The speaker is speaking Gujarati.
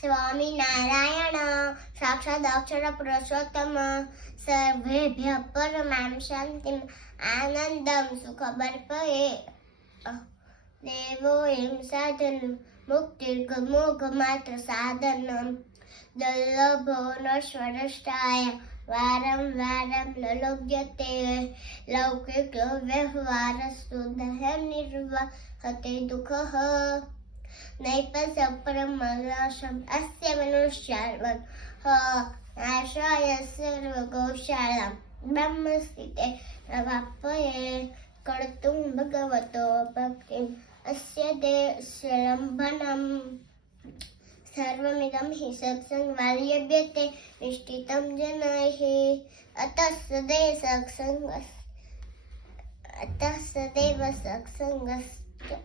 સ્વામિનારાયણ સાક્ષાદક્ષર પુરુષોત્તમ સર્વેભ્ય પરમાં શાંતિમ આનંદમ સુખબર્પયે દેવોયમ સાધન મુક્તિર્ગમોગમાત્ર સાધનમ દુર્લભો નશ્વરષ્ટાય વારં વારં લલોક્યતે લૌકિક વ્યવહારસ્તુ દહનિર્વહતે દુઃખઃ નૈપસપરમનાશમ અસ્ય મનુષ્યાર્વં આશ્રય સર્વગૌશાળાં બ્રહ્મસ્થિતે પ્રવાપયે કર્તું ભગવતો ભક્તિમ અસ્ય તે સ્વલંબનમ સર્વમિદં હિ સત્સંગવાલ્યભ્યતે નિષ્ઠિतं जनैः अतः सदैव सत्संगस्य